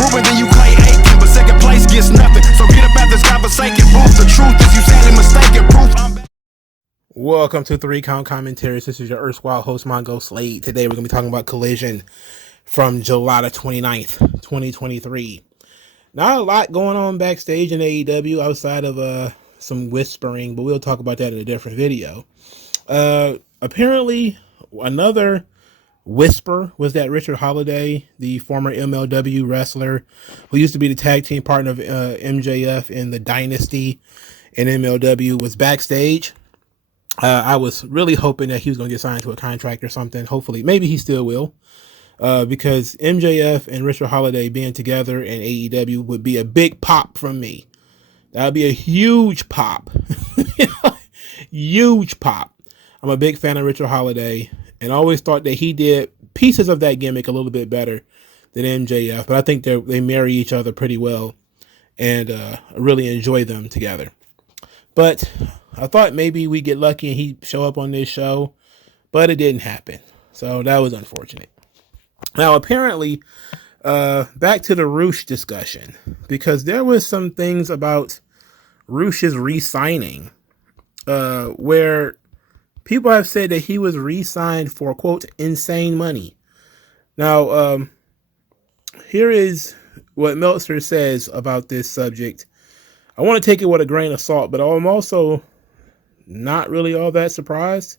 Ruben, then you Clay Aiken, but second place gets nothing. So get up at this godforsaken booth. The truth is you sadly mistaken. Proof I'm back. Welcome to 3 Count Commentaries. This is your erstwhile host, MagMongoSlade. Today we're going to be talking about Collision from July the 29th, 2023. Not a lot going on backstage in AEW outside of some whispering, but we'll talk about that in a different video. Apparently, another whisper was that Richard Holiday, the former MLW wrestler who used to be the tag team partner of MJF in the Dynasty in MLW, was backstage. I was really hoping that he was going to get signed to a contract or something. Hopefully, maybe he still will. Because MJF and Richard Holiday being together in AEW would be a big pop from me. That would be a huge pop. Huge pop. I'm a big fan of Richard Holiday and always thought that he did pieces of that gimmick a little bit better than MJF. But I think they marry each other pretty well and really enjoy them together. But I thought maybe we get lucky and he'd show up on this show, but it didn't happen. So that was unfortunate. Now, apparently, back to the Roosh discussion, because there was some things about Roosh's re-signing where people have said that he was re-signed for, quote, insane money. Now, here is what Meltzer says about this subject. I want to take it with a grain of salt, but I'm also not really all that surprised.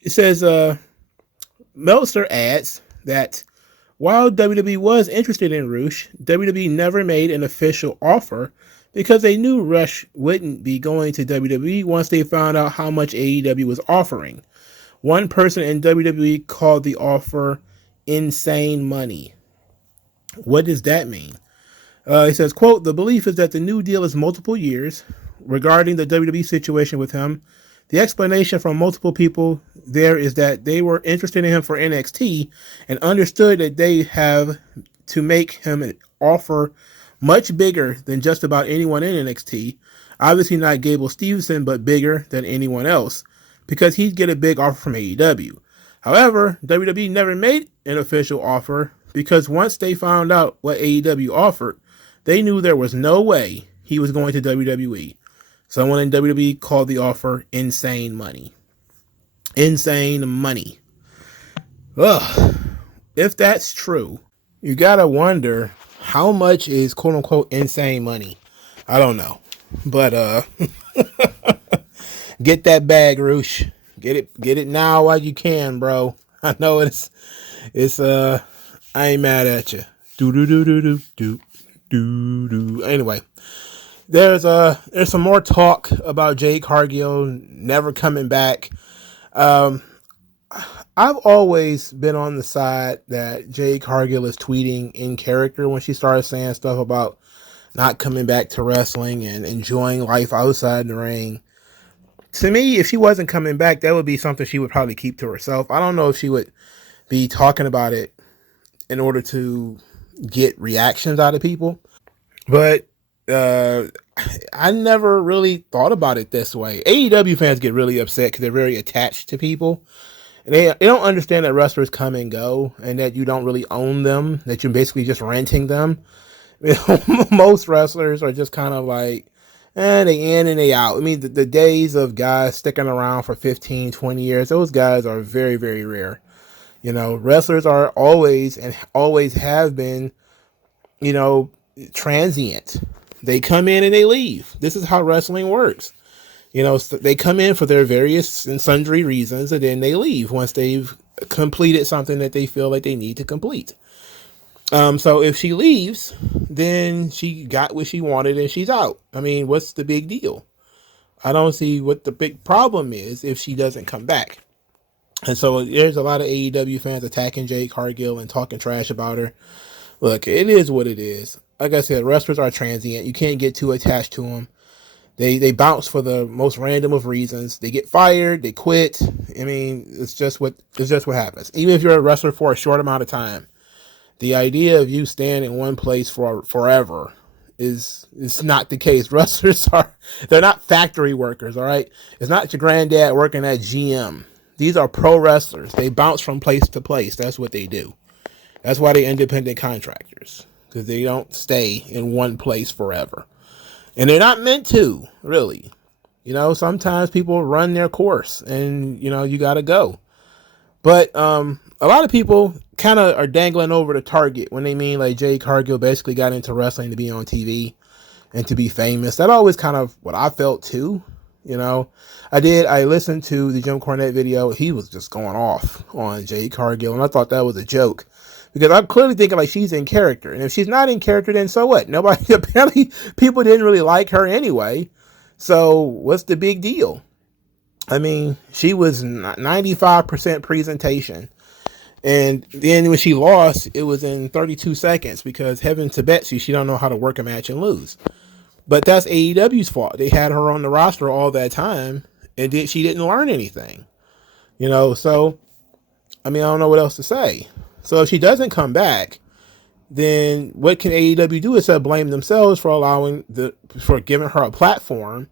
It says, Meltzer adds that while WWE was interested in Roosh, WWE never made an official offer because they knew Rush wouldn't be going to WWE once they found out how much AEW was offering. One person in WWE called the offer insane money. What does that mean? He says, quote, the belief is that the new deal is multiple years. Regarding the WWE situation with him, the explanation from multiple people there is that they were interested in him for NXT and understood that they have to make him an offer much bigger than just about anyone in NXT. Obviously not Gable Steveson, but bigger than anyone else because he'd get a big offer from AEW. However, WWE never made an official offer because once they found out what AEW offered, they knew there was no way he was going to WWE. Someone in WWE called the offer insane money. Insane money. Ugh. If that's true, you gotta wonder how much is quote unquote insane money. I don't know. But get that bag, Roosh. Get it now while you can, bro. I know it's I ain't mad at you. Do. Anyway, there's some more talk about Jade Cargill never coming back. I've always been on the side that Jade Cargill is tweeting in character when she started saying stuff about not coming back to wrestling and enjoying life outside the ring. To me, if she wasn't coming back, that would be something she would probably keep to herself. I don't know if she would be talking about it in order to get reactions out of people. But I never really thought about it this way. AEW fans get really upset because they're very attached to people. And they don't understand that wrestlers come and go and that you don't really own them, that you're basically just renting them. Most wrestlers are just kind of like, they in and they out. I mean, the days of guys sticking around for 15, 20 years, those guys are very, very rare. You know, wrestlers are always and always have been, transient. They come in and they leave. This is how wrestling works. They come in for their various and sundry reasons, and then they leave once they've completed something that they feel like they need to complete. So if she leaves, then she got what she wanted and she's out. I mean, what's the big deal? I don't see what the big problem is if she doesn't come back. And so there's a lot of AEW fans attacking Jade Cargill and talking trash about her. Look, it is what it is. Like I said, wrestlers are transient. You can't get too attached to them. They bounce for the most random of reasons. They get fired. They quit. I mean, it's just what happens. Even if you're a wrestler for a short amount of time, the idea of you staying in one place for forever is not the case. Wrestlers they're not factory workers. All right, it's not your granddad working at GM. These are pro wrestlers. They bounce from place to place. That's what they do. That's why they're independent contractors. because they don't stay in one place forever. And they're not meant to, really. You know, sometimes people run their course and, you know, you got to go. But a lot of people kind of are dangling over the target when they mean like Jade Cargill basically got into wrestling to be on TV and to be famous. That always kind of what I felt too. You know, I listened to the Jim Cornette video. He was just going off on Jade Cargill, and I thought that was a joke because I'm clearly thinking like she's in character. And if she's not in character, then so what? Nobody, apparently people didn't really like her anyway. So what's the big deal? I mean, she was 95% presentation. And then when she lost, it was in 32 seconds because heaven to Betsy, she don't know how to work a match and lose. But that's AEW's fault. They had her on the roster all that time and she didn't learn anything. You know, so, I mean, I don't know what else to say. So if she doesn't come back, then what can AEW do except blame themselves for for giving her a platform,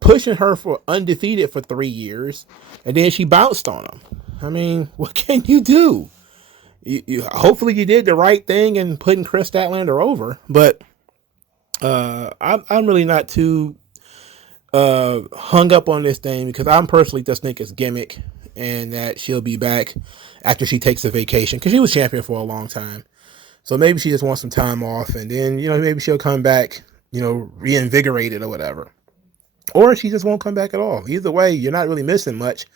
pushing her for undefeated for 3 years, and then she bounced on them. I mean, what can you do? You hopefully you did the right thing in putting Chris Statlander over, but I'm really not too hung up on this thing because I'm personally just think it's gimmick and that she'll be back after she takes a vacation because she was champion for a long time. So maybe she just wants some time off and then, you know, maybe she'll come back, you know, reinvigorated or whatever. Or she just won't come back at all. Either way, you're not really missing much.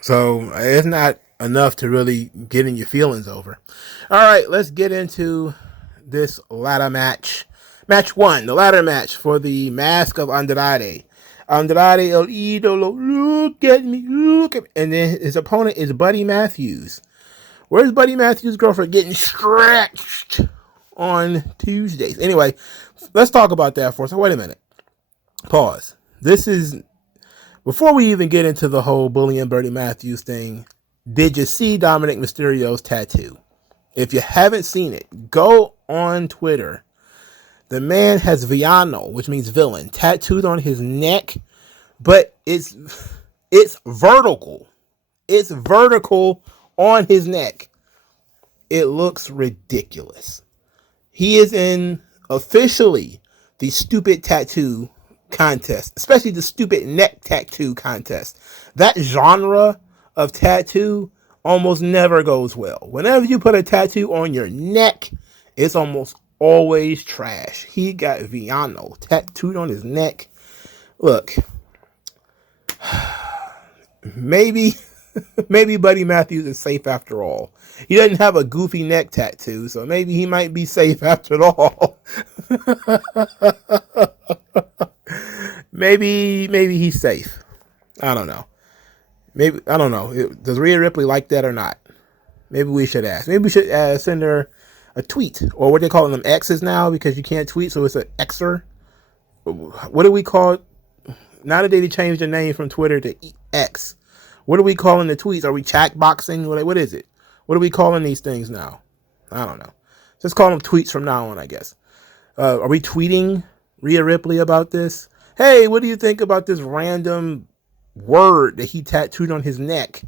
So it's not enough to really get in your feelings over. All right, let's get into this ladder match. Match 1, the ladder match for the Mask of Andrade. Andrade El Idolo, look at me, look at me. And then his opponent is Buddy Matthews. Where's Buddy Matthews' girlfriend getting stretched on Tuesdays? Anyway, let's talk about that for a second. Wait a minute. Pause. This is, before we even get into the whole bullying Buddy Matthews thing, did you see Dominic Mysterio's tattoo? If you haven't seen it, go on Twitter. The man has Villano, which means villain, tattooed on his neck, but it's vertical. It's vertical on his neck. It looks ridiculous. He is in officially the stupid tattoo contest, especially the stupid neck tattoo contest. That genre of tattoo almost never goes well. Whenever you put a tattoo on your neck, it's almost always trash. He got Villano tattooed on his neck. Look, maybe Buddy Matthews is safe after all. He doesn't have a goofy neck tattoo, so maybe he might be safe after all. maybe he's safe. I don't know. Maybe, I don't know. Does Rhea Ripley like that or not? Maybe we should ask. Maybe we should send her a tweet, or what they calling them, X's now, because you can't tweet, so it's an Xer. What do we call it? Now that they changed the name from Twitter to X, what are we calling the tweets? Are we chat boxing? What is it? What are we calling these things now? I don't know. Just call them tweets from now on, I guess. Are we tweeting Rhea Ripley about this? Hey, what do you think about this random word that he tattooed on his neck?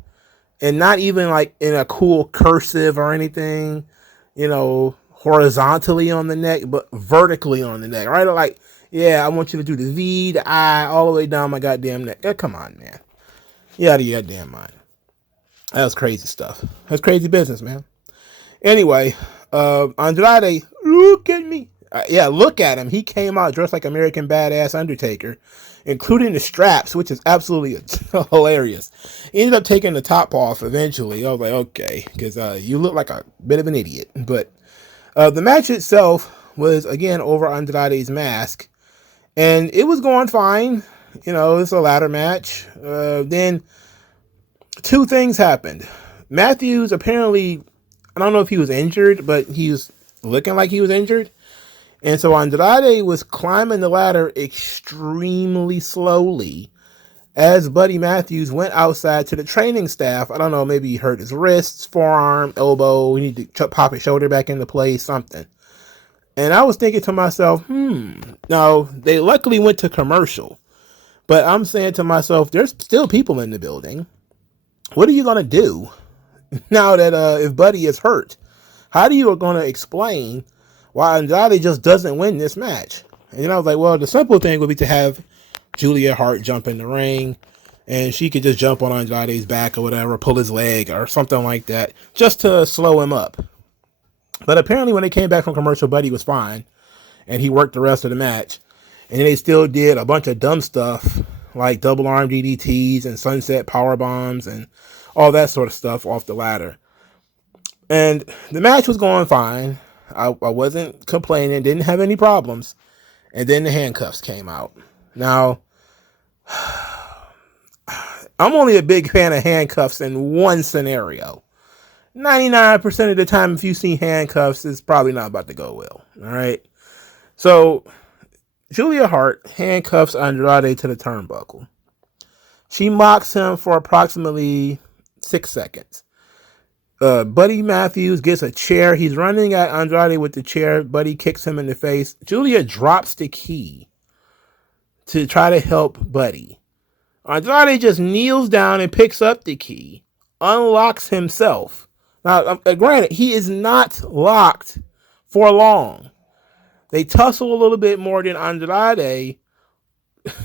And not even like in a cool cursive or anything, you know, horizontally on the neck, but vertically on the neck, right? Like, yeah, I want you to do the V, the I, all the way down my goddamn neck. Come on, man. You out of your goddamn mind. That was crazy stuff. That's crazy business, man. Anyway, Andrade, look at me. Yeah, look at him. He came out dressed like American Badass Undertaker, including the straps, which is absolutely hilarious. He ended up taking the top off eventually. I was like, okay, because you look like a bit of an idiot. But the match itself was, again, over Andrade's mask, and it was going fine. You know, it's a ladder match. Then two things happened. Matthews apparently, I don't know if he was injured, but he was looking like he was injured. And so Andrade was climbing the ladder extremely slowly as Buddy Matthews went outside to the training staff. I don't know, maybe he hurt his wrists, forearm, elbow. We need to pop his shoulder back into place, something. And I was thinking to myself, Now, they luckily went to commercial. But I'm saying to myself, there's still people in the building. What are you going to do now that if Buddy is hurt? How are you going to explain why Andrade just doesn't win this match. And I was like, well, the simple thing would be to have Julia Hart jump in the ring, and she could just jump on Andrade's back or whatever, pull his leg or something like that, just to slow him up. But apparently when they came back from commercial, Buddy was fine, and he worked the rest of the match. And they still did a bunch of dumb stuff, like double arm DDTs and sunset power bombs and all that sort of stuff off the ladder. And the match was going fine. I wasn't complaining, didn't have any problems. And then the handcuffs came out. Now, I'm only a big fan of handcuffs in one scenario. 99% of the time, if you see handcuffs, it's probably not about to go well. All right. So, Julia Hart handcuffs Andrade to the turnbuckle. She mocks him for approximately 6 seconds. Buddy Matthews gets a chair. He's running at Andrade with the chair. Buddy kicks him in the face. Julia drops the key to try to help Buddy. Andrade just kneels down and picks up the key, unlocks himself. Now, granted, he is not locked for long. They tussle a little bit more than Andrade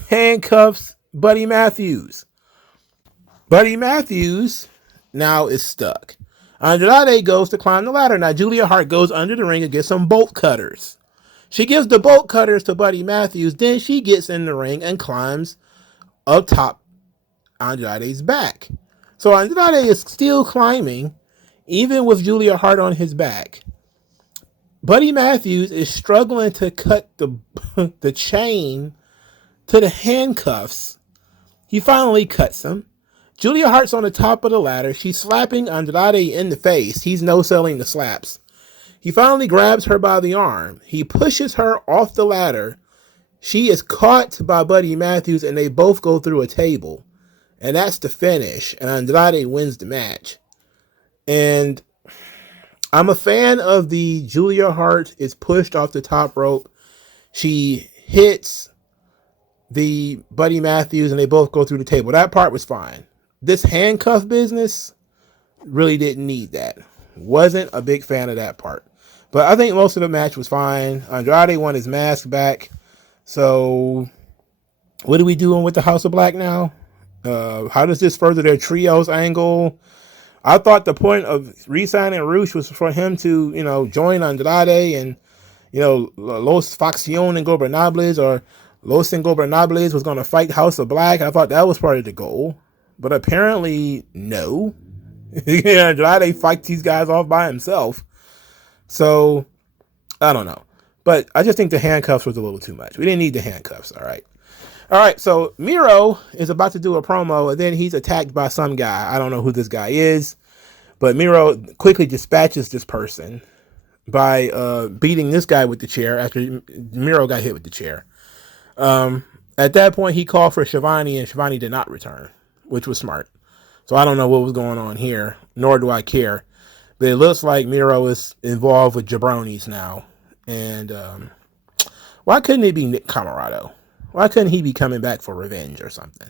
handcuffs Buddy Matthews. Buddy Matthews now is stuck. Andrade goes to climb the ladder. Now, Julia Hart goes under the ring and gets some bolt cutters. She gives the bolt cutters to Buddy Matthews. Then she gets in the ring and climbs up top Andrade's back. So Andrade is still climbing, even with Julia Hart on his back. Buddy Matthews is struggling to cut the chain to the handcuffs. He finally cuts them. Julia Hart's on the top of the ladder. She's slapping Andrade in the face. He's no-selling the slaps. He finally grabs her by the arm. He pushes her off the ladder. She is caught by Buddy Matthews, and they both go through a table. And that's the finish. And Andrade wins the match. And I'm a fan of the Julia Hart is pushed off the top rope. She hits the Buddy Matthews, and they both go through the table. That part was fine. This handcuff business really didn't need that. Wasn't a big fan of that part. But I think most of the match was fine. Andrade won his mask back. So what are we doing with the House of Black now? How does this further their trios angle? I thought the point of re-signing Roosh was for him to, join Andrade and, Los Facción Ingobernables, or Los Ingobernables was going to fight House of Black. I thought that was part of the goal. But apparently, no. Andrade fights these guys off by himself. So, I don't know. But I just think the handcuffs was a little too much. We didn't need the handcuffs, all right? All right, so Miro is about to do a promo, and then he's attacked by some guy. I don't know who this guy is. But Miro quickly dispatches this person by beating this guy with the chair after Miro got hit with the chair. At that point, he called for Shivani, and Shivani did not return, which was smart. So I don't know what was going on here, nor do I care. But it looks like Miro is involved with jabronis now. And why couldn't it be Nick Camarado? Why couldn't he be coming back for revenge or something?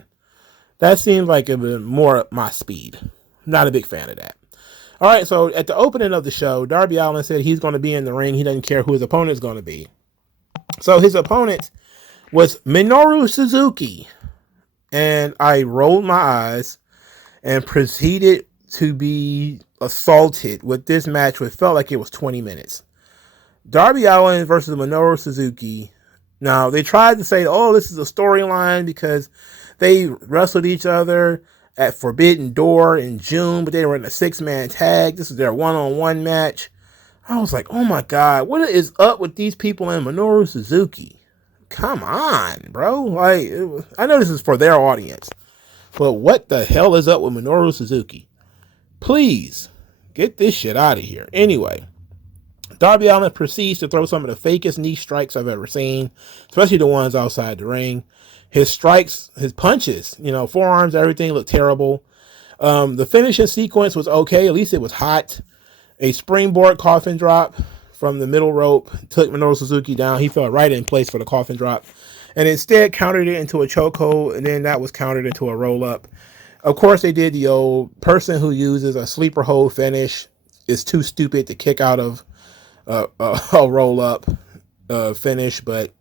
That seems like it was more my speed. Not a big fan of that. All right, so at the opening of the show, Darby Allin said he's going to be in the ring. He doesn't care who his opponent is going to be. So his opponent was Minoru Suzuki. And I rolled my eyes and proceeded to be assaulted with this match, which felt like it was 20 minutes. Darby Allin versus Minoru Suzuki. Now, they tried to say, this is a storyline because they wrestled each other at Forbidden Door in June, but they were in a 6-man tag. This is their one-on-one match. I was like, oh my God, what is up with these people and Minoru Suzuki? Come on, bro. Like, I know this is for their audience, but what the hell is up with Minoru Suzuki? Please, get this shit out of here. Anyway, Darby Allin proceeds to throw some of the fakest knee strikes I've ever seen, especially the ones outside the ring. His strikes, his punches, forearms, everything looked terrible. The finishing sequence was okay. At least it was hot. A springboard coffin drop from the middle rope took Minoru Suzuki down. He fell right in place for the coffin drop, and instead countered it into a chokehold, and then that was countered into a roll-up. Of course, they did the old person who uses a sleeper hold finish is too stupid to kick out of a roll up finish, but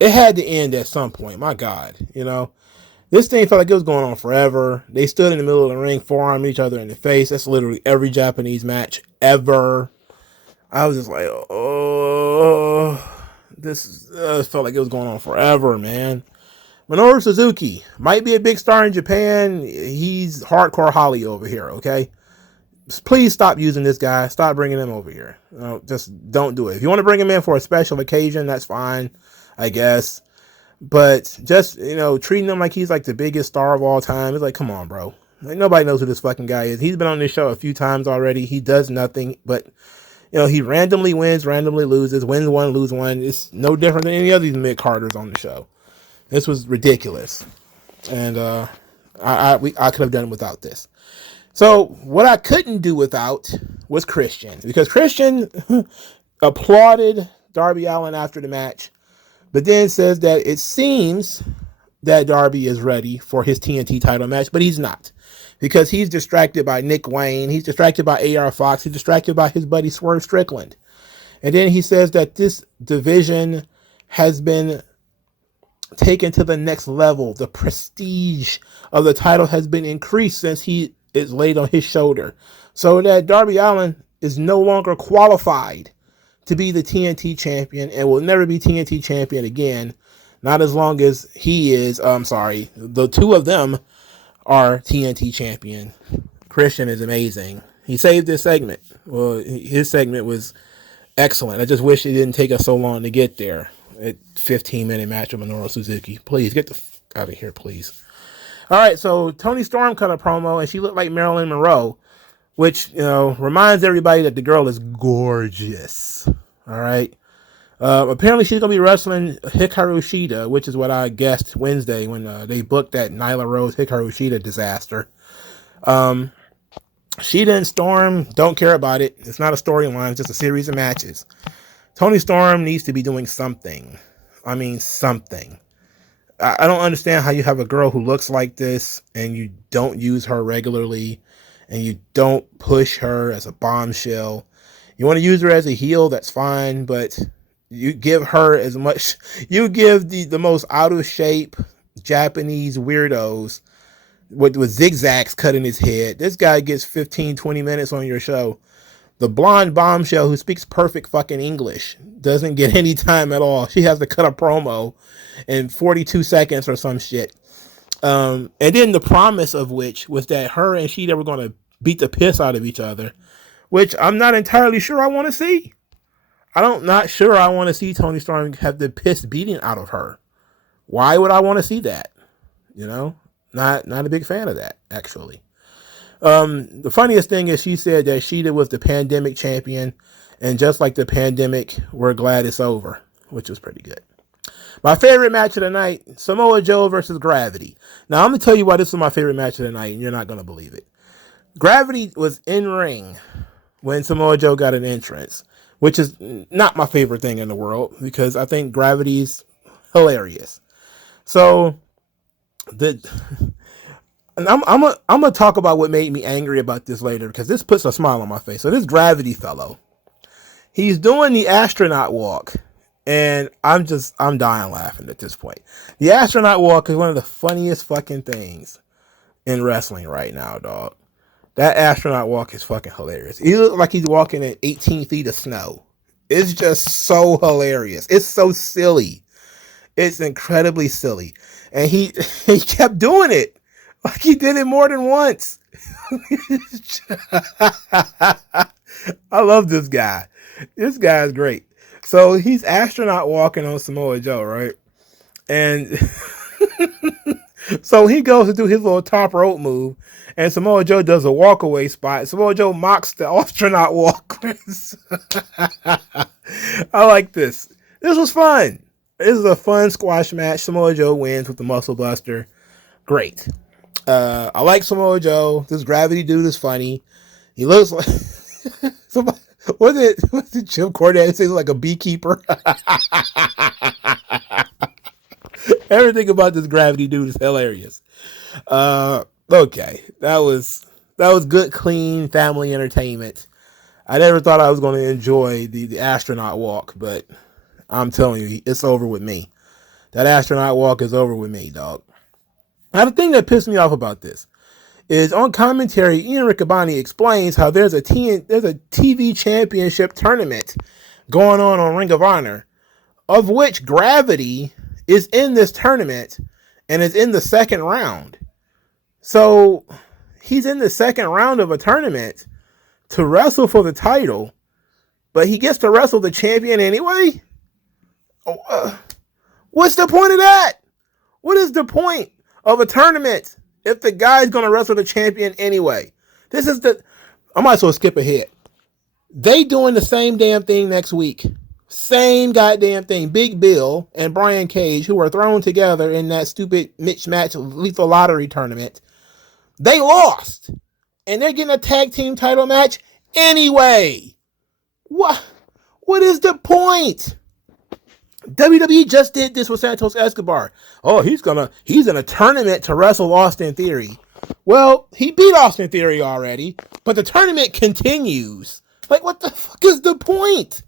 it had to end at some point. My God, this thing felt like it was going on forever. They stood in the middle of the ring, forearming each other in the face. That's literally every Japanese match ever. I was just like, oh, this felt like it was going on forever, man. Minoru Suzuki might be a big star in Japan. He's hardcore Holly over here, okay? Please stop using this guy. Stop bringing him over here. Just don't do it. If you want to bring him in for a special occasion, that's fine, I guess. But just, treating him like he's like the biggest star of all time. It's like, come on, bro. Like, nobody knows who this fucking guy is. He's been on this show a few times already. He does nothing, but, he randomly wins, randomly loses, wins one, lose one. It's no different than any of these mid-carders on the show. This was ridiculous. And I could have done without this. So what I couldn't do without was Christian. Because Christian applauded Darby Allin after the match, but then says that it seems that Darby is ready for his TNT title match, but he's not. Because he's distracted by Nick Wayne, he's distracted by AR Fox, he's distracted by his buddy Swerve Strickland. And then he says that this division has been taken to the next level. The prestige of the title has been increased since he is laid on his shoulder. So that Darby Allin is no longer qualified to be the TNT champion and will never be TNT champion again. Not as long as he is, the two of them are TNT champion. Christian is amazing. He saved this segment. Well, his segment was excellent. I just wish it didn't take us so long to get there. A 15-minute match with Minoru Suzuki. Please, get the out of here, please. All right, so Toni Storm cut a promo, and she looked like Marilyn Monroe, which, reminds everybody that the girl is gorgeous. All right. Apparently, she's going to be wrestling Hikaru Shida, which is what I guessed Wednesday when they booked that Nyla Rose Hikaru Shida disaster. Shida and Storm, don't care about it. It's not a storyline, it's just a series of matches. Toni Storm needs to be doing something. I mean, something. I don't understand how you have a girl who looks like this and you don't use her regularly and you don't push her as a bombshell. You want to use her as a heel, that's fine, but you give her as much, you give the most out of shape Japanese weirdos with zigzags cut in his head. This guy gets 15, 20 minutes on your show. The blonde bombshell who speaks perfect fucking English doesn't get any time at all. She has to cut a promo in 42 seconds or some shit. And then the promise of which was that her and Shida were going to beat the piss out of each other, which I'm not entirely sure I want to see. Not sure I want to see Toni Storm have the piss beating out of her. Why would I want to see that? Not a big fan of that, actually. The funniest thing is she said that Shida was the pandemic champion, and just like the pandemic, we're glad it's over, which was pretty good. My favorite match of the night, Samoa Joe versus Gravity. Now, I'm going to tell you why this was my favorite match of the night, and you're not going to believe it. Gravity was in ring when Samoa Joe got an entrance, which is not my favorite thing in the world, because I think Gravity's hilarious. So, and I'm gonna talk about what made me angry about this later, because this puts a smile on my face. So this Gravity fellow, he's doing the astronaut walk, and I'm dying laughing at this point. The astronaut walk is one of the funniest fucking things in wrestling right now, dog. That astronaut walk is fucking hilarious. He looks like he's walking in 18 feet of snow. It's just so hilarious. It's so silly. It's incredibly silly. And he kept doing it. Like he did it more than once. I love this guy. This guy is great. So he's astronaut walking on Samoa Joe, right? And so he goes to do his little top rope move, and Samoa Joe does a walkaway spot. Samoa Joe mocks the astronaut walk. I like this. This was fun. This is a fun squash match. Samoa Joe wins with the Muscle Buster. Great. I like Samoa Joe. This Gravity dude is funny. He looks like somebody, was it Jim Cornette say like a beekeeper? Everything about this Gravity dude is hilarious. Okay, that was good, clean family entertainment. I never thought I was going to enjoy the astronaut walk, but I'm telling you, it's over with me. That astronaut walk is over with me, dog. Now, the thing that pissed me off about this is on commentary, Ian Riccaboni explains how there's a TV championship tournament going on Ring of Honor, of which Gravity is in this tournament and is in the second round. So he's in the second round of a tournament to wrestle for the title, but he gets to wrestle the champion anyway? What's the point of that? What is the point of a tournament if the guy's going to wrestle the champion anyway? I might as well skip ahead. They doing the same damn thing next week. Same goddamn thing. Big Bill and Brian Cage, who were thrown together in that stupid mismatch lethal lottery tournament, they lost. And they're getting a tag team title match anyway. What is the point? WWE just did this with Santos Escobar. Oh, he's in a tournament to wrestle Austin Theory. Well, he beat Austin Theory already, but the tournament continues. Like, what the fuck is the point?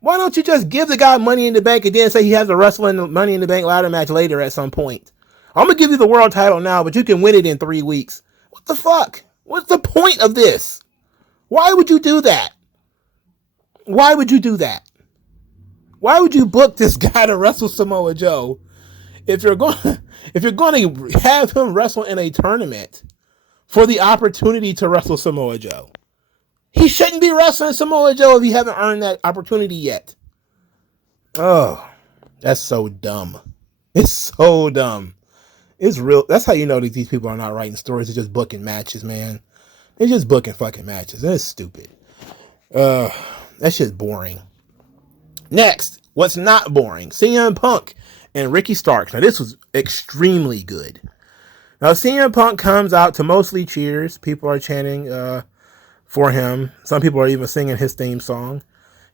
Why don't you just give the guy Money in the Bank and then say he has a wrestling Money in the Bank ladder match later at some point? I'm going to give you the world title now, but you can win it in 3 weeks. What the fuck? What's the point of this? Why would you do that? Why would you do that? Why would you book this guy to wrestle Samoa Joe if you're going to have him wrestle in a tournament for the opportunity to wrestle Samoa Joe? He shouldn't be wrestling Samoa Joe if he hasn't earned that opportunity yet. Oh, that's so dumb. It's so dumb. It's real. That's how you know that these people are not writing stories. They're just booking matches, man. They're just booking fucking matches. That's stupid. That shit's boring. Next, what's not boring? CM Punk and Ricky Starks. Now, this was extremely good. Now, CM Punk comes out to mostly cheers. People are chanting for him. Some people are even singing his theme song.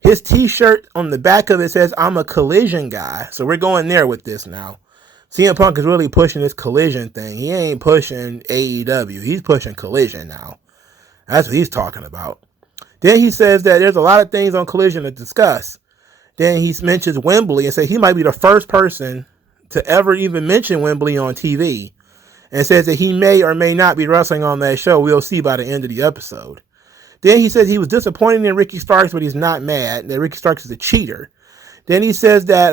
His t-shirt on the back of it says, "I'm a Collision guy." So we're going there with this now. CM Punk is really pushing this Collision thing. He ain't pushing AEW. He's pushing Collision now. That's what he's talking about. Then he says that there's a lot of things on Collision to discuss. Then he mentions Wembley and says he might be the first person to ever even mention Wembley on TV. And says that he may or may not be wrestling on that show. We'll see by the end of the episode. Then he says he was disappointed in Ricky Starks, but he's not mad. That Ricky Starks is a cheater. Then he says that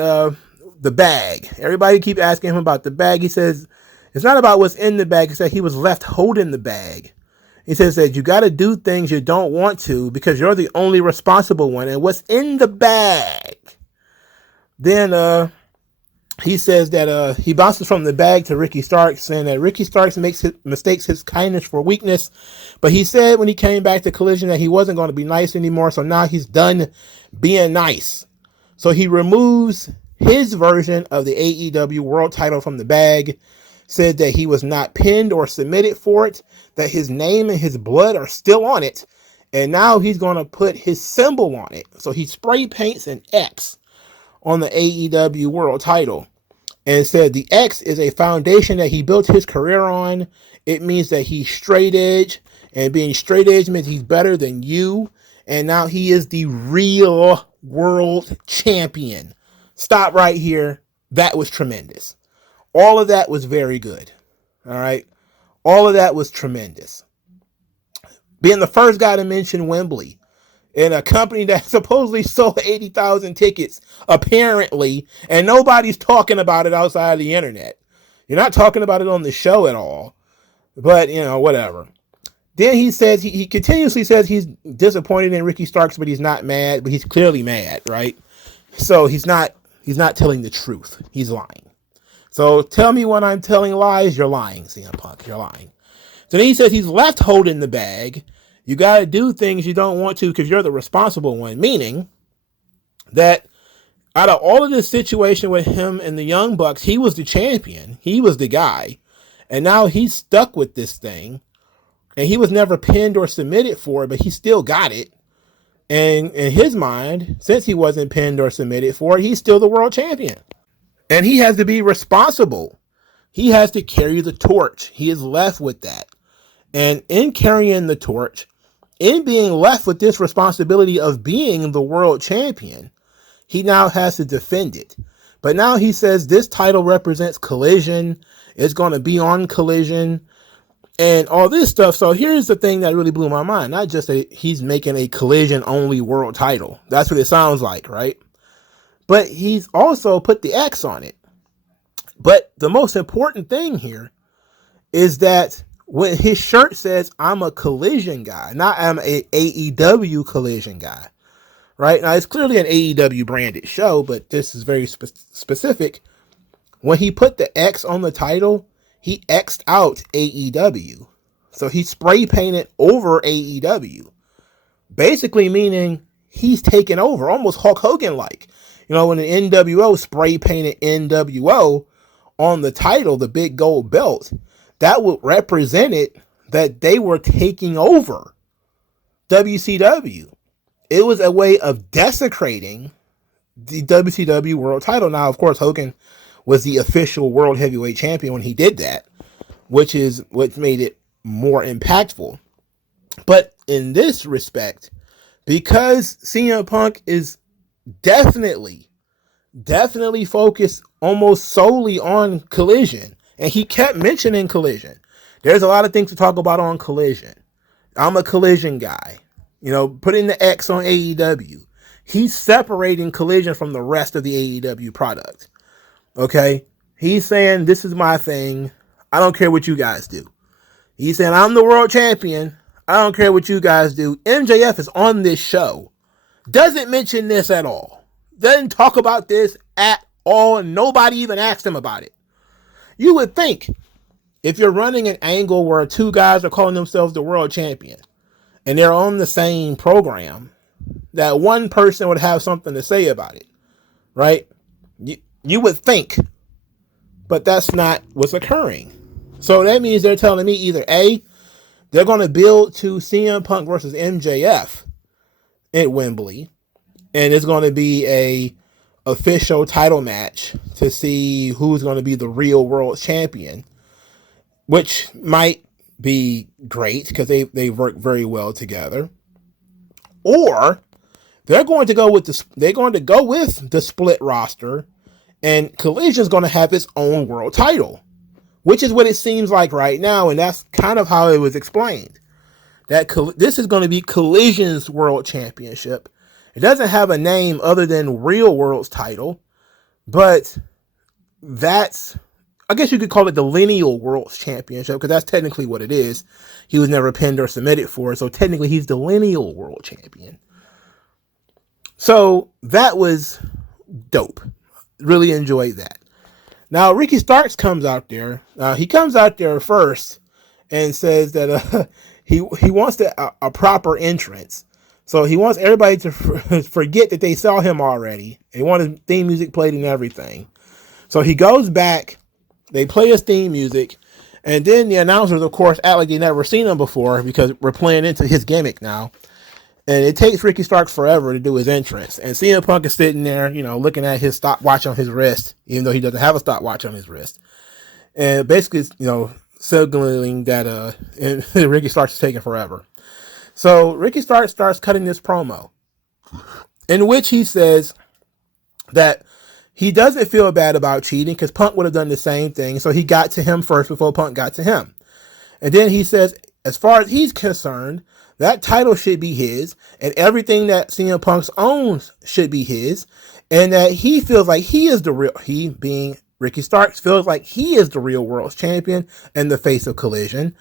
the bag. Everybody keep asking him about the bag. He says it's not about what's in the bag. He said he was left holding the bag. He says that you got to do things you don't want to because you're the only responsible one. And what's in the bag? Then he says that he bounces from the bag to Ricky Starks, saying that Ricky Starks mistakes his kindness for weakness. But he said when he came back to Collision that he wasn't going to be nice anymore. So now he's done being nice. So he removes his version of the AEW world title from the bag. Said that he was not pinned or submitted for it, that his name and his blood are still on it, and now he's going to put his symbol on it. So he spray paints an X on the AEW world title and said the X is a foundation that he built his career on. It means that he's straight edge, and being straight edge means he's better than you, and now he is the real world champion. Stop right here. That was tremendous. All of that was very good. All right. All of that was tremendous. Being the first guy to mention Wembley in a company that supposedly sold 80,000 tickets, apparently, and nobody's talking about it outside of the internet. You're not talking about it on the show at all. But, whatever. Then he says, he continuously says he's disappointed in Ricky Starks, but he's not mad, but he's clearly mad, right? So he's not telling the truth. He's lying. So tell me when I'm telling lies, you're lying, CM Punk. You're lying. So then he says he's left holding the bag. You got to do things you don't want to because you're the responsible one. Meaning that out of all of this situation with him and the Young Bucks, he was the champion. He was the guy. And now he's stuck with this thing. And he was never pinned or submitted for it, but he still got it. And in his mind, since he wasn't pinned or submitted for it, he's still the world champion. And he has to be responsible. He has to carry the torch. He is left with that. And in carrying the torch, in being left with this responsibility of being the world champion, he now has to defend it. But now he says this title represents Collision. It's going to be on Collision and all this stuff. So here's the thing that really blew my mind. Not just he's making a Collision only world title. That's what it sounds like, right? But he's also put the X on it. But the most important thing here is that when his shirt says, I'm a Collision guy, not I'm a AEW Collision guy, right? Now, it's clearly an AEW branded show, but this is very specific. When he put the X on the title, he X'd out AEW. So he spray painted over AEW, basically meaning he's taken over, almost Hulk Hogan-like. You know, when the NWO spray painted NWO on the title, the big gold belt, that would represent it that they were taking over WCW. It was a way of desecrating the WCW world title. Now, of course, Hogan was the official world heavyweight champion when he did that, which is what made it more impactful. But in this respect, because CM Punk is definitely focused almost solely on Collision, and he kept mentioning Collision. There's a lot of things to talk about on Collision. I'm a Collision guy. You know, putting the X on AEW. He's separating Collision from the rest of the AEW product. Okay? He's saying, this is my thing. I don't care what you guys do. He's saying, I'm the world champion. I don't care what you guys do. MJF is on this show. Doesn't mention this at all. Doesn't talk about this at all. Nobody even asked him about it. You would think if you're running an angle where two guys are calling themselves the world champion and they're on the same program, that one person would have something to say about it, right? You would think, but that's not what's occurring. So that means they're telling me either A, they're going to build to CM Punk versus MJF at Wembley, and it's going to be a official title match to see who's going to be the real world champion, which might be great because they work very well together. Or they're going to go with the split roster, and Collision's going to have its own world title, which is what it seems like right now, and that's kind of how it was explained. That this is going to be Collision's world championship. It doesn't have a name other than Real World's title, but that's, I guess you could call it the Lineal World's Championship, because that's technically what it is. He was never pinned or submitted for it, so technically he's the Lineal World Champion. So that was dope. Really enjoyed that. Now, Ricky Starks comes out there. He comes out there first and says that he wants a proper entrance. So he wants everybody to forget that they saw him already. They want his theme music played and everything. So he goes back, they play his theme music, and then the announcers, of course, act like they never seen him before because we're playing into his gimmick now. And it takes Ricky Starks forever to do his entrance. And CM Punk is sitting there, you know, looking at his stopwatch on his wrist, even though he doesn't have a stopwatch on his wrist. And basically, you know, signaling that Ricky Starks is taking forever. So Ricky Starks starts cutting this promo in which he says that he doesn't feel bad about cheating because Punk would have done the same thing. So he got to him first before Punk got to him. And then he says, as far as he's concerned, that title should be his, and everything that CM Punk owns should be his, and that he feels like he being Ricky Starks, feels like he is the real world's champion and the face of Collision.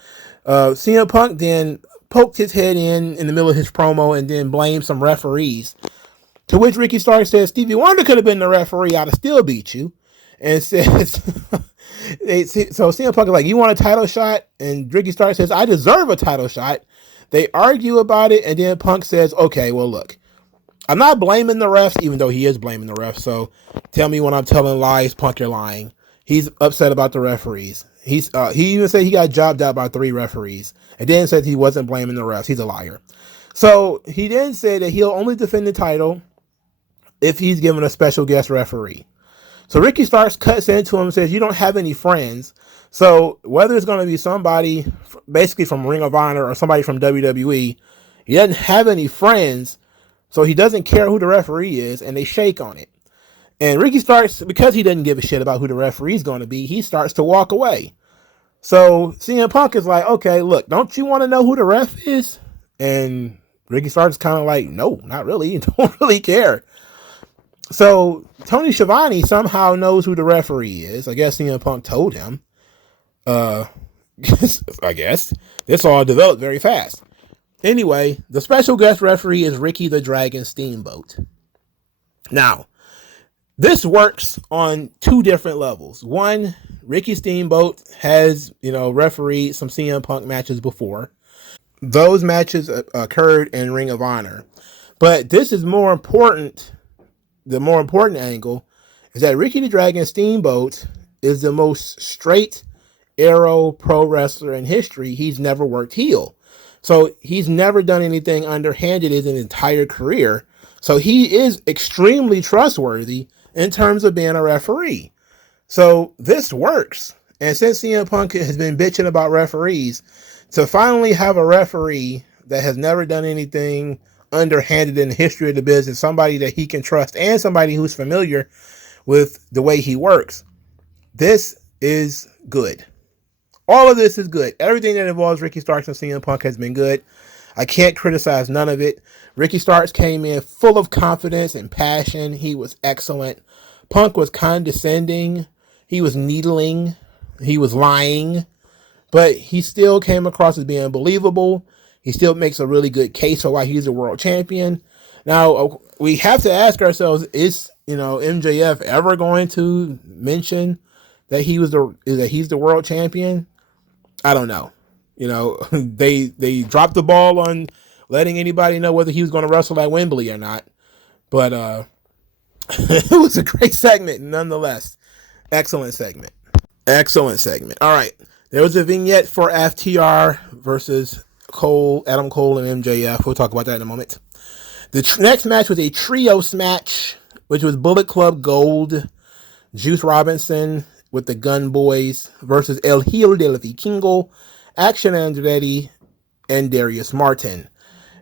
CM Punk then poked his head in the middle of his promo and then blamed some referees, to which Ricky Starks says, Stevie Wonder could have been the referee, I'd have still beat you, and says, so CM Punk is like, you want a title shot? And Ricky Starks says, I deserve a title shot. They argue about it, and then Punk says, okay, well, look, I'm not blaming the refs, even though he is blaming the refs, so tell me when I'm telling lies, Punk, you're lying. He's upset about the referees. He even said he got jobbed out by 3 referees, and then said he wasn't blaming the refs. He's a liar. So he then said that he'll only defend the title if he's given a special guest referee. So Ricky Starks cuts into him and says, you don't have any friends. So whether it's going to be somebody basically from Ring of Honor or somebody from WWE, He doesn't have any friends, so he doesn't care who the referee is, and they shake on it. And Ricky Starks, because he doesn't give a shit about who the referee is going to be, he starts to walk away. So CM Punk is like, okay, look, don't you want to know who the ref is? And Ricky Starks is kind of like, no, not really. Don't really care. So Tony Schiavone somehow knows who the referee is. I guess CM Punk told him. I guess. This all developed very fast. Anyway, the special guest referee is Ricky the Dragon Steamboat. Now, this works on two different levels. One, Ricky Steamboat has, refereed some CM Punk matches before. Those matches occurred in Ring of Honor. But this is more important. The more important angle is that Ricky the Dragon Steamboat is the most straight arrow pro wrestler in history. He's never worked heel. So he's never done anything underhanded in his entire career. So he is extremely trustworthy in terms of being a referee. So this works. And since CM Punk has been bitching about referees, to finally have a referee that has never done anything underhanded in the history of the business, somebody that he can trust and somebody who's familiar with the way he works, this is good. All of this is good. Everything that involves Ricky Starks and CM Punk has been good. I can't criticize none of it. Ricky Starks came in full of confidence and passion. He was excellent. Punk was condescending. He was needling. He was lying. But he still came across as being believable. He still makes a really good case for why he's a world champion. Now, we have to ask ourselves, is MJF ever going to mention that he's the world champion? I don't know. They dropped the ball on letting anybody know whether he was going to wrestle at Wembley or not. But it was a great segment nonetheless. Excellent segment. All right. There was a vignette for FTR versus Adam Cole and MJF. We'll talk about that in a moment. The next match was a trios match, which was Bullet Club Gold, Juice Robinson with the Gun Boys versus El Hijo del Vikingo, Action Andrade, and Darius Martin.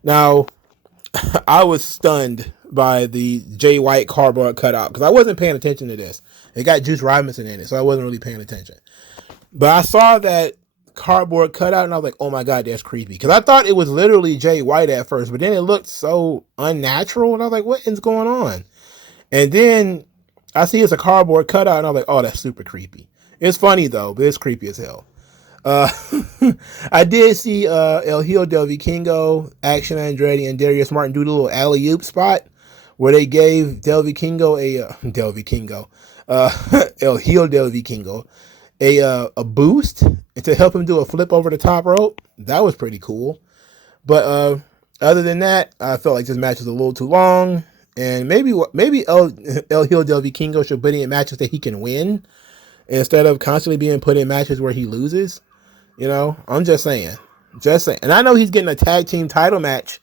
Now, I was stunned by the Jay White cardboard cutout because I wasn't paying attention to this. It got Juice Robinson in it, so I wasn't really paying attention. But I saw that cardboard cutout and I was like, oh my God, that's creepy. Because I thought it was literally Jay White at first, but then it looked so unnatural and I was like, what is going on? And then I see it's a cardboard cutout and I was like, oh, that's super creepy. It's funny though, but it's creepy as hell. I did see El Hijo del Vikingo, Action Andrade, and Darius Martin do the little alley-oop spot where they gave El Hijo del Vikingo a boost to help him do a flip over the top rope. That was pretty cool. But other than that, I felt like this match was a little too long. And maybe El Hijo del Vikingo should put in matches that he can win instead of constantly being put in matches where he loses. I'm just saying. And I know he's getting a tag team title match.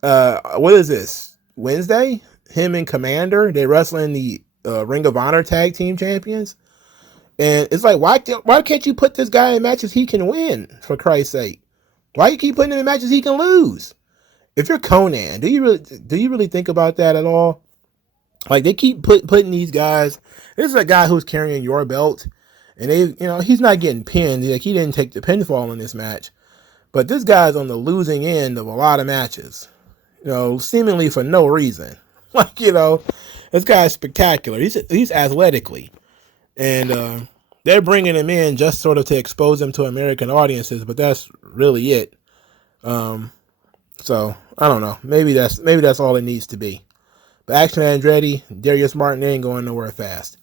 What is this? Wednesday? Him and Commander, they're wrestling the Ring of Honor tag team champions. And it's like, why can't you put this guy in matches he can win, for Christ's sake? Why you keep putting him in matches he can lose? If you're Conan, do you really think about that at all? Like, they keep putting these guys. This is a guy who's carrying your belt, and he's not getting pinned. Like, he didn't take the pinfall in this match, but this guy's on the losing end of a lot of matches. Seemingly for no reason. Like, this guy's spectacular. He's athletically. And they're bringing him in just sort of to expose him to American audiences, but that's really it. So I don't know. Maybe that's all it needs to be. But Action Andretti, Darius Martin ain't going nowhere fast.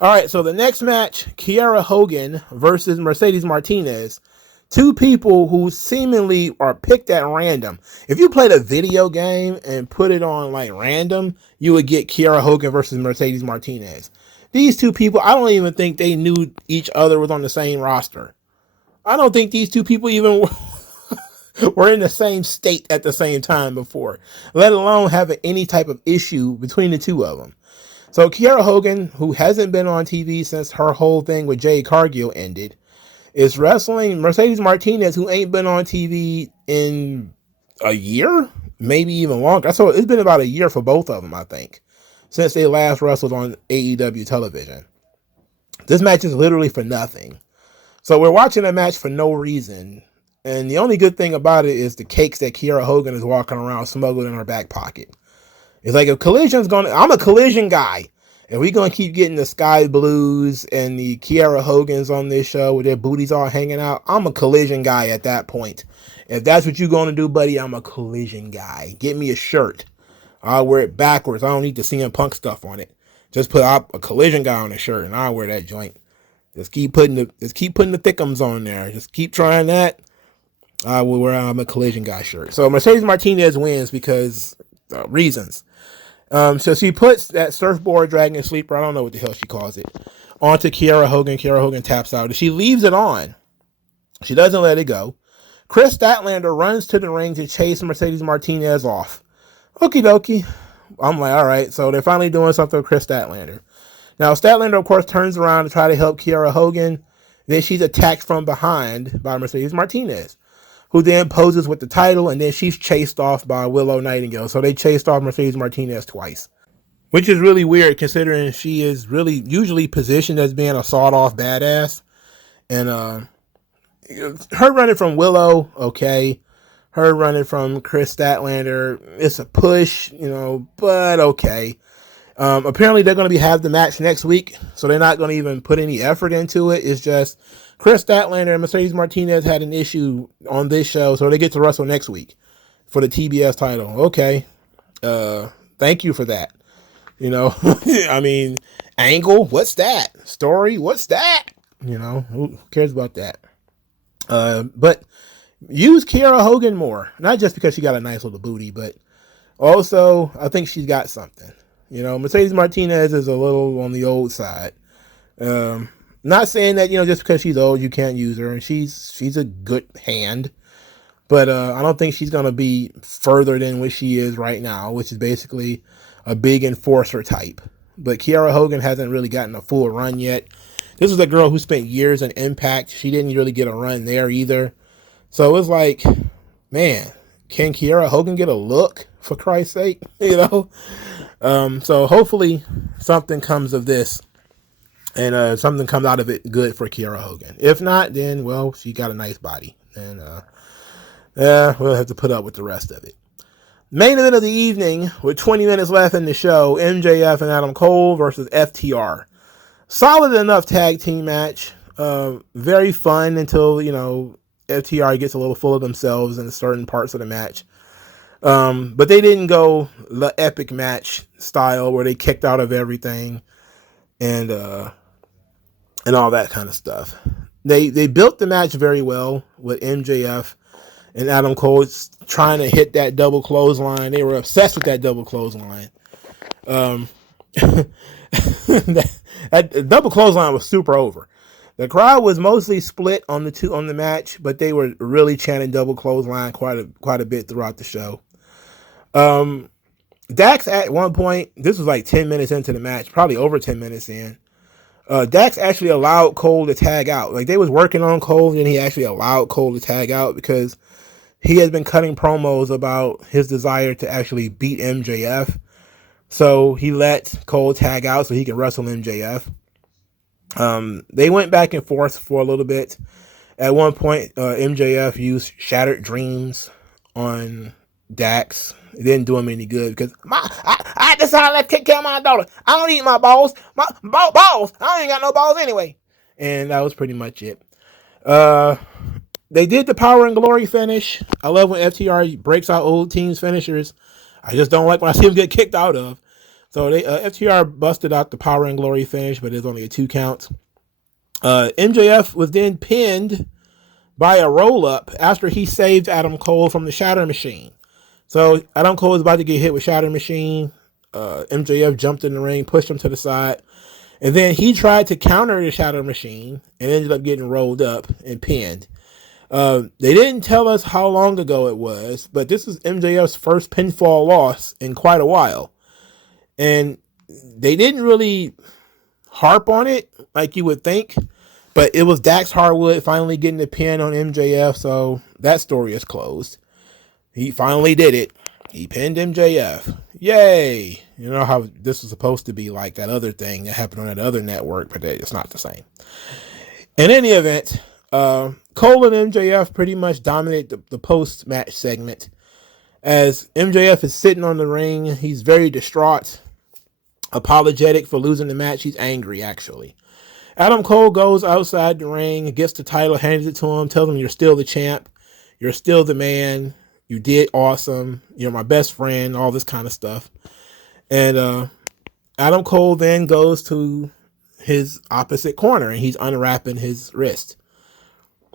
All right, so the next match, Kiera Hogan versus Mercedes Martinez. Two people who seemingly are picked at random. If you played a video game and put it on like random, you would get Kiera Hogan versus Mercedes Martinez. These two people, I don't even think they knew each other was on the same roster. I don't think these two people even were in the same state at the same time before, let alone having any type of issue between the two of them. So Kiera Hogan, who hasn't been on TV since her whole thing with Jade Cargill ended, is wrestling Mercedes Martinez, who ain't been on TV in a year, maybe even longer. So it's been about a year for both of them, I think, since they last wrestled on AEW television. This match is literally for nothing. So we're watching a match for no reason. And the only good thing about it is the cakes that Kiera Hogan is walking around smuggled in her back pocket. It's like if Collision's going to... I'm a Collision guy. If we're going to keep getting the Sky Blues and the Kiera Hogans on this show with their booties all hanging out, I'm a Collision guy at that point. If that's what you're going to do, buddy, I'm a Collision guy. Get me a shirt. I'll wear it backwards. I don't need the CM Punk stuff on it. Just put a Collision guy on a shirt and I'll wear that joint. Just keep putting the thickums on there. Just keep trying that. I will wear a Collision guy shirt. So Mercedes Martinez wins because reasons. So she puts that surfboard dragon sleeper, I don't know what the hell she calls it, onto Kiera Hogan. Kiera Hogan taps out. She leaves it on. She doesn't let it go. Chris Statlander runs to the ring to chase Mercedes Martinez off. Okie dokie. I'm like, all right. So they're finally doing something with Chris Statlander. Now, Statlander, of course, turns around to try to help Kiera Hogan. Then she's attacked from behind by Mercedes Martinez, who then poses with the title, and then she's chased off by Willow Nightingale. So they chased off Mercedes Martinez twice, which is really weird considering she is really usually positioned as being a sawed-off badass. And her running from Willow, okay. Her running from Chris Statlander, it's a push, but okay. Apparently they're going to have the match next week, so they're not going to even put any effort into it. It's just Chris Statlander and Mercedes Martinez had an issue on this show, so they get to wrestle next week for the TBS title. Okay. Thank you for that. I mean, angle, what's that? Story, what's that? Who cares about that? But use Kiera Hogan more, not just because she got a nice little booty, but also I think she's got something. Mercedes Martinez is a little on the old side. Not saying that, just because she's old, you can't use her. And she's a good hand. But I don't think she's going to be further than what she is right now, which is basically a big enforcer type. But Kiera Hogan hasn't really gotten a full run yet. This is a girl who spent years in Impact. She didn't really get a run there either. So it was like, man, can Kiera Hogan get a look, for Christ's sake? So hopefully something comes of this and something comes out of it good for Kiera Hogan. If not, then, well, she got a nice body. And we'll have to put up with the rest of it. Main event of the evening with 20 minutes left in the show, MJF and Adam Cole versus FTR. Solid enough tag team match. Very fun until, FTR gets a little full of themselves in certain parts of the match. But they didn't go the epic match style where they kicked out of everything and all that kind of stuff. They built the match very well with MJF and Adam Cole trying to hit that double clothesline. They were obsessed with that double clothesline. That double clothesline was super over. The crowd was mostly split on the match, but they were really chanting double clothesline quite a bit throughout the show. Dax at one point, this was like 10 minutes into the match, probably over 10 minutes in. Dax actually allowed Cole to tag out. Like they was working on Cole, and he actually allowed Cole to tag out because he has been cutting promos about his desire to actually beat MJF. So he let Cole tag out so he can wrestle MJF. They went back and forth for a little bit. At one point, MJF used Shattered Dreams on Dax. It didn't do him any good because I decided to take care of my daughter. I don't eat my balls. My balls. I ain't got no balls anyway. And that was pretty much it. They did the Power and Glory finish. I love when FTR breaks out old teams finishers. I just don't like when I see them get kicked out of. So they FTR busted out the Power and Glory finish, but it's only a 2 count. MJF was then pinned by a roll-up after he saved Adam Cole from the Shatter Machine. So Adam Cole was about to get hit with Shatter Machine. MJF jumped in the ring, pushed him to the side. And then he tried to counter the Shatter Machine and ended up getting rolled up and pinned. They didn't tell us how long ago it was, but this is MJF's first pinfall loss in quite a while. And they didn't really harp on it like you would think, but it was Dax Harwood finally getting the pin on MJF, so that story is closed. He finally did it. He pinned MJF. Yay! You know how this was supposed to be like that other thing that happened on that other network, but it's not the same. In any event, Cole and MJF pretty much dominate the post-match segment. As MJF is sitting on the ring, he's very distraught, apologetic for losing the match. He's angry, actually. Adam Cole goes outside the ring, gets the title, hands it to him, tells him, "You're still the champ. You're still the man. You did awesome. You're my best friend," all this kind of stuff. And Adam Cole then goes to his opposite corner, and he's unwrapping his wrist.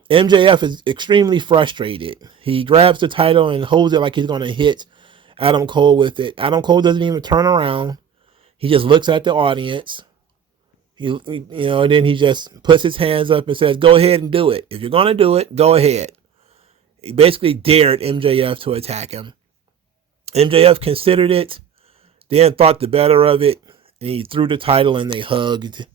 MJF is extremely frustrated. He grabs the title and holds it like he's going to hit Adam Cole with it. Adam Cole doesn't even turn around. He just looks at the audience. And then he just puts his hands up and says, "Go ahead and do it. If you're going to do it, go ahead." He basically dared MJF to attack him. MJF considered it, then thought the better of it, and he threw the title and they hugged.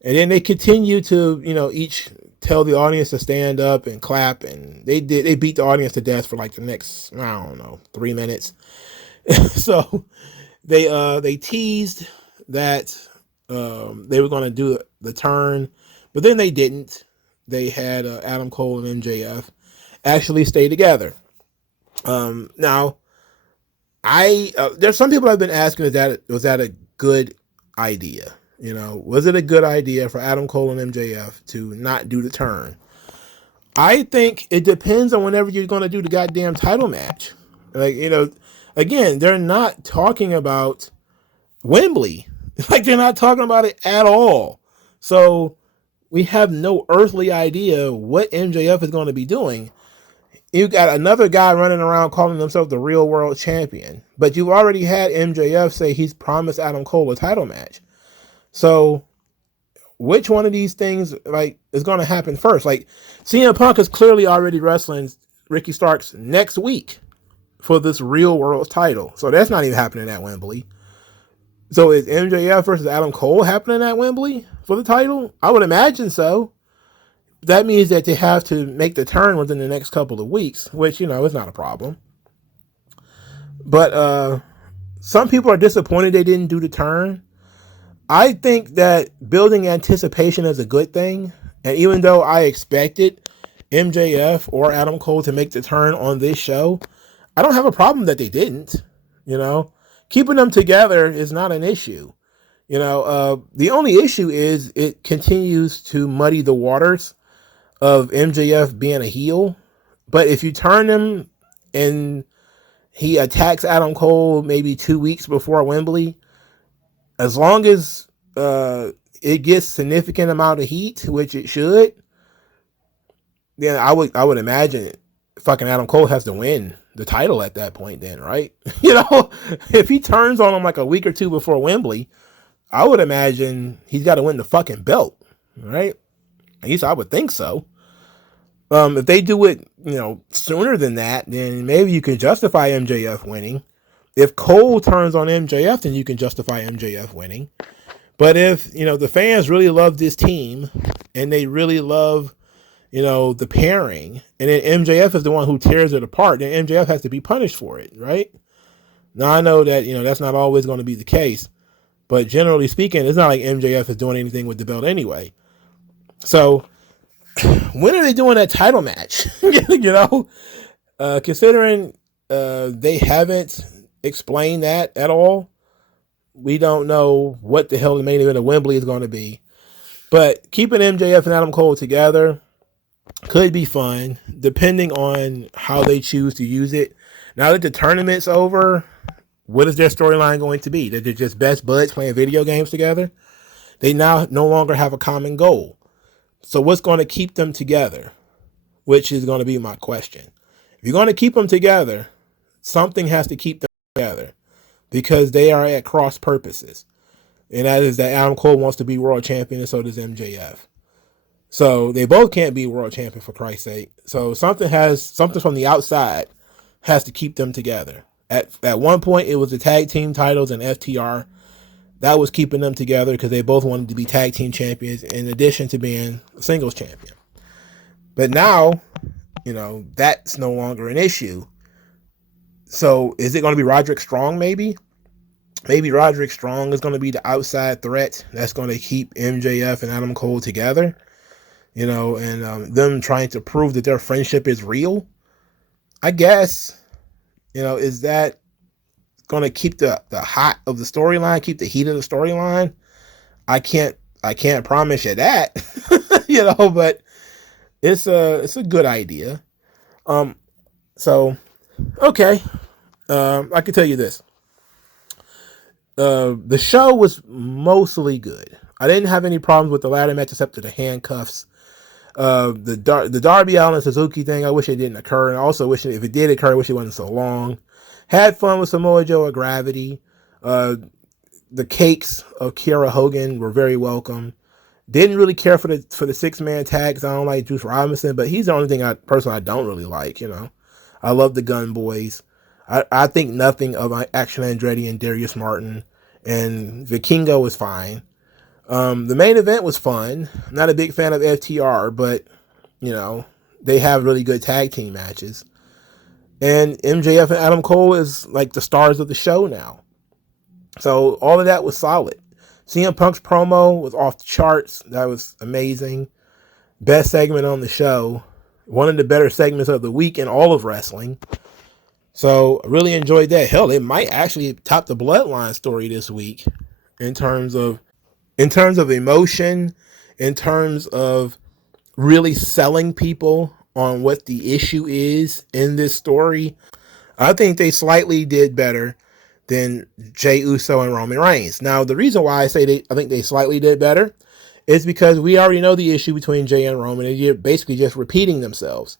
And then they continued to, each tell the audience to stand up and clap, and they beat the audience to death for like the next, 3 minutes. So they teased that they were going to do the turn, but then they didn't. They had Adam Cole and MJF actually stay together. Now, there's some people have been asking, was that a good idea? Was it a good idea for Adam Cole and MJF to not do the turn? I think it depends on whenever you're going to do the goddamn title match. Again, they're not talking about Wembley. They're not talking about it at all. So we have no earthly idea what MJF is going to be doing. You got another guy running around calling himself the real world champion, but you've already had MJF say he's promised Adam Cole a title match. So which one of these things is going to happen first? CM Punk is clearly already wrestling Ricky Starks next week for this real world title. So that's not even happening at Wembley. So is MJF versus Adam Cole happening at Wembley for the title? I would imagine so. That means that they have to make the turn within the next couple of weeks, which, is not a problem. But some people are disappointed they didn't do the turn. I think that building anticipation is a good thing. And even though I expected MJF or Adam Cole to make the turn on this show, I don't have a problem that they didn't. Keeping them together is not an issue. The only issue is it continues to muddy the waters of MJF being a heel. But if you turn him and he attacks Adam Cole maybe 2 weeks before Wembley, as long as it gets significant amount of heat, which it should, then I would imagine fucking Adam Cole has to win the title at that point then, right? If he turns on him like a week or two before Wembley, I would imagine he's got to win the fucking belt, right? At least I would think so. If they do it, sooner than that, then maybe you can justify MJF winning. If Cole turns on MJF, then you can justify MJF winning. But if, the fans really love this team and they really love, the pairing, and then MJF is the one who tears it apart, then MJF has to be punished for it, right? Now, I know that, that's not always going to be the case, but generally speaking, it's not like MJF is doing anything with the belt anyway. So when are they doing that title match? Considering they haven't explained that at all, we don't know what the hell the main event of Wembley is going to be. But keeping MJF and Adam Cole together could be fun, depending on how they choose to use it. Now that the tournament's over, what is their storyline going to be? That they're just best buds playing video games together? They now no longer have a common goal. So what's going to keep them together? Which is going to be my question. If you're going to keep them together, something has to keep them together, because they are at cross purposes. And that is that Adam Cole wants to be world champion, and so does MJF. So they both can't be world champion, for Christ's sake. So something from the outside has to keep them together. At one point, it was the tag team titles and FTR. That was keeping them together because they both wanted to be tag team champions in addition to being a singles champion. But now, that's no longer an issue. So is it going to be Roderick Strong? Maybe Roderick Strong is going to be the outside threat that's going to keep MJF and Adam Cole together, and them trying to prove that their friendship is real. I guess, is that going to keep the hot of the storyline, keep the heat of the storyline? I can't promise you that, but it's a good idea. So, okay. I can tell you this. The show was mostly good. I didn't have any problems with the ladder match except for the handcuffs. The Darby Allin Suzuki thing, I wish it didn't occur. And I also wish if it did occur, I wish it wasn't so long. Had fun with Samoa Joe at Gravity. The cakes of Kiera Hogan were very welcome. Didn't really care for the 6-man tag because I don't like Juice Robinson, but he's the only thing I don't really like. I love the Gun Boys. I think nothing of Action Andrade and Darius Martin, and Vikingo was fine. The main event was fun. I'm not a big fan of FTR, but they have really good tag team matches. And MJF and Adam Cole is like the stars of the show now. So all of that was solid. CM Punk's promo was off the charts. That was amazing. Best segment on the show. One of the better segments of the week in all of wrestling. So I really enjoyed that. Hell, it might actually top the Bloodline story this week in terms of emotion, in terms of really selling people on what the issue is in this story. I think they slightly did better than Jey Uso and Roman Reigns. Now, the reason why I say I think they slightly did better is because we already know the issue between Jey and Roman, and you're basically just repeating themselves.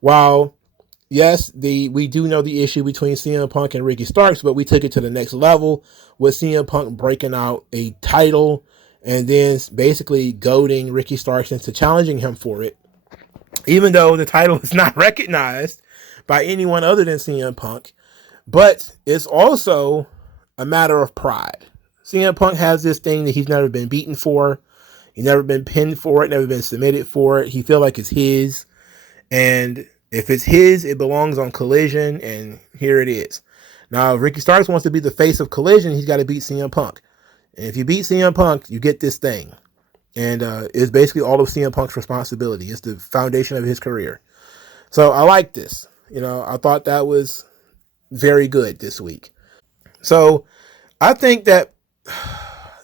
While, yes, we do know the issue between CM Punk and Ricky Starks, but we took it to the next level with CM Punk breaking out a title and then basically goading Ricky Starks into challenging him for it, even though the title is not recognized by anyone other than CM Punk. But it's also a matter of pride. CM Punk has this thing that he's never been beaten for. He's never been pinned for it, never been submitted for it. He feels like it's his. And if it's his, it belongs on Collision, and here it is. Now, if Ricky Starks wants to be the face of Collision, he's got to beat CM Punk. And if you beat CM Punk, you get this thing. And it's basically all of CM Punk's responsibility. It's the foundation of his career. So I like this. I thought that was very good this week. So I think that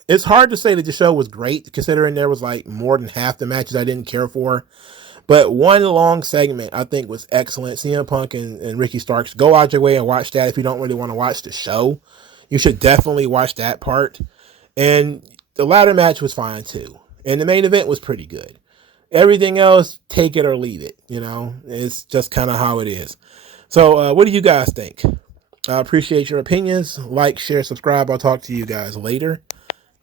it's hard to say that the show was great, considering there was like more than half the matches I didn't care for. But one long segment I think was excellent. CM Punk and Ricky Starks. Go out your way and watch that if you don't really want to watch the show. You should definitely watch that part. And the ladder match was fine too. And the main event was pretty good. Everything else, take it or leave it. It's just kind of how it is. So what do you guys think? I appreciate your opinions. Like, share, subscribe. I'll talk to you guys later.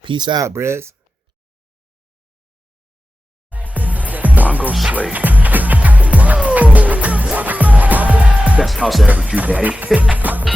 Peace out, Brez. MagMongoSlade. Best house I ever drew, Daddy.